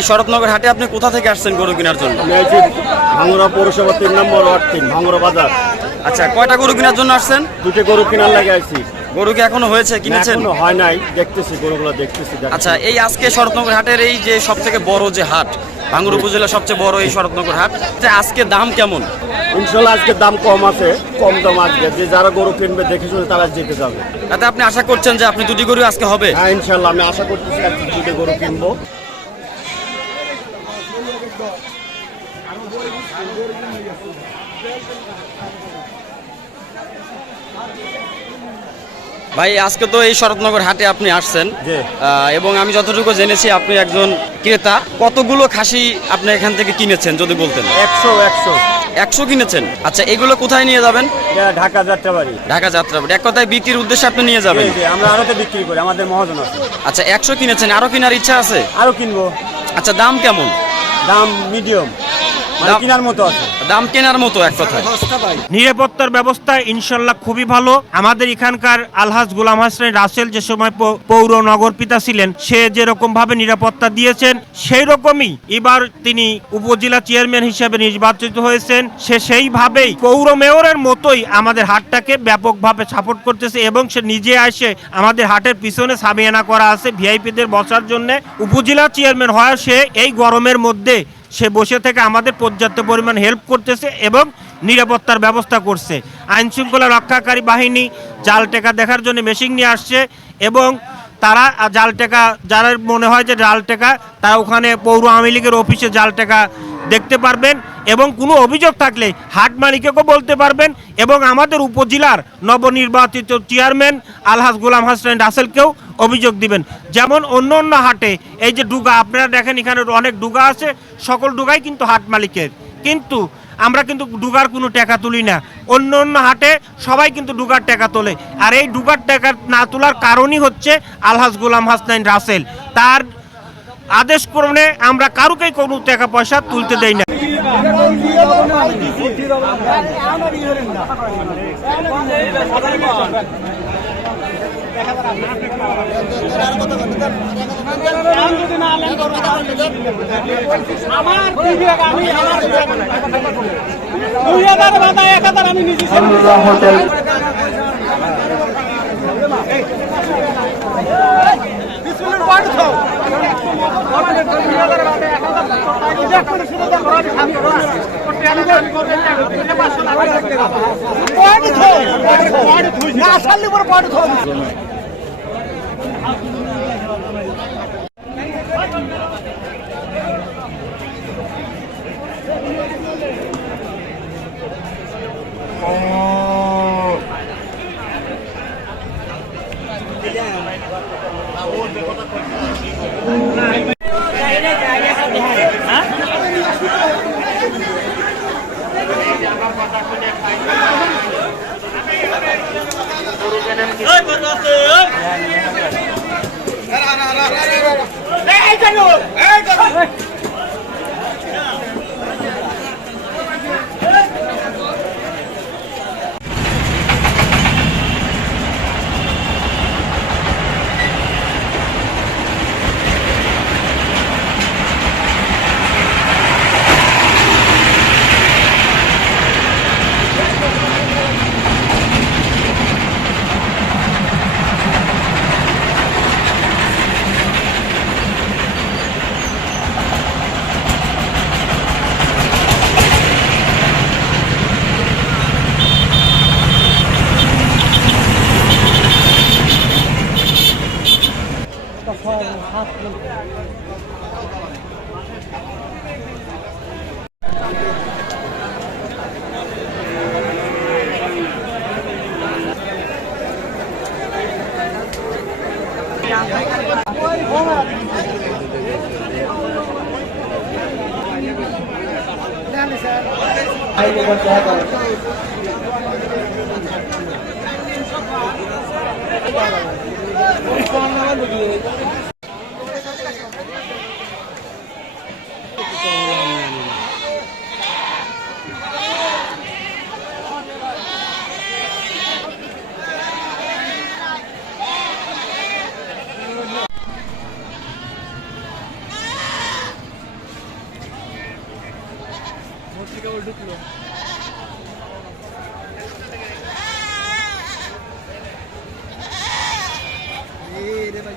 এই শরৎনগর হাটে আপনি কোথা থেকে আসছেন গরু কেনার জন্য? ভাঙ্গুরা পৌরসভা 3 নম্বর ওয়ার্ড 3 ভাঙ্গুরা বাজার। আচ্ছা, কয়টা গরু কেনার জন্য আসছেন? দুটো গরু কেনার লাগে আইছি। গরু কি এখনো হয়েছে, কিনেছেন? এখনো হয় নাই, দেখতেছি গরুগুলো দেখতেছি। আচ্ছা, এই আজকে শরৎনগর হাটের এই যে সবথেকে বড় যে হাট, ভাঙ্গুর উপজেলার সবচেয়ে বড় এই শরৎনগর হাট, আজকে দাম কেমন? ইনশাল্লাহ আজকে দাম কম আছে, কম দাম আসবে। যে যারা গরু কিনবে দেখে শুনে তারা যেতে যাবে। তাতে আপনি আশা করছেন যে আপনি দুটি গরু আজকে হবে? হ্যাঁ ইনশাল্লাহ আমি আশা করতেছি আজকে দুটো গরু কিনবো। ভাই, আজকে তো এই শরৎনগর হাটে আপনি আসছেন এবং আমি যতটুকু জেনেছি আপনি একজন ক্রেতা। কতগুলো খাসি আপনি এখান থেকে কিনেছেন যদি বলতেন? 100 কিনেছেন। আচ্ছা, এগুলো কোথায় নিয়ে যাবেন? ঢাকা যাত্রাবাড়ি। ঢাকা যাত্রাবাড়ি। এক কথায় বিক্রির উদ্দেশ্যে আপনি নিয়ে যাবেন? আমরা আরতে বিক্রি করি, আমাদের মহাজন আছে। আচ্ছা, 100 কিনেছেন, আরো কেনার ইচ্ছা আছে? আরো কিনবো। আচ্ছা, দাম কেমন? দাম মিডিয়াম, কেনার মতো আছে। দাম কেনার মতো এক কথায়। নিরাপত্তার ব্যবস্থা ইনশাল্লাহ খুবই ভালো। আমাদের এখানকার আলহাজ গোলাম হাসান রাসেল যে সময় পৌর নগর পিতা ছিলেন, সে যেরকম ভাবে নিরাপত্তা দিয়েছেন সেই রকমই এবার তিনি উপজেলা চেয়ারম্যান হিসেবে নির্বাচিত হয়েছেন। সে সেইভাবেই পৌর মেয়রের মতোই আমাদের হাটটাকে ব্যাপকভাবে সাপোর্ট করতেছে এবং সে নিজে আসে আমাদের হাটের পিছনে সামিয়ানা করা আছে ভিআইপিদের বসার জন্য। উপজেলা চেয়ারম্যান হওয়ার সে এই গরমের মধ্যে সে বসে থেকে আমাদের পর্যাপ্ত পরিমাণ হেল্প করতেছে এবং নিরাপত্তার ব্যবস্থা করছে। আইন শৃঙ্খলা রক্ষাকারী বাহিনী জাল টেকা দেখার জন্য মেশিন নিয়ে আসছে এবং তারা জাল টেকা, যারা মনে হয় যে জাল টেকা, তারা ওখানে পৌর আওয়ামী লীগের অফিসে জাল টেকা দেখতে পারবেন এবং কোনো অভিযোগ থাকলে হাট মালিককেও বলতে পারবেন এবং আমাদের উপজেলার নবনির্বাচিত চেয়ারম্যান আলহাজ গোলাম হাসান রাসেলকেও অভিযোগ দিবেন। যেমন অন্য অন্য হাটে এই যে ডুগা, আপনারা দেখেন এখানে অনেক ডুগা আছে, সকল ডুগাই কিন্তু হাট মালিকের, কিন্তু আমরা কিন্তু ডুগার কোনো টাকা তুলি না। অন্য অন্য হাটে সবাই কিন্তু ডুগার টাকা তোলে, আর এই ডুগার টাকা না তোলার কারণই হচ্ছে আলহাজ গোলাম হাসান রাসেল। তার আদেশ ক্রমে আমরা কারুকেই কোনো টাকা পয়সা তুলতে দেই না। রে ভাই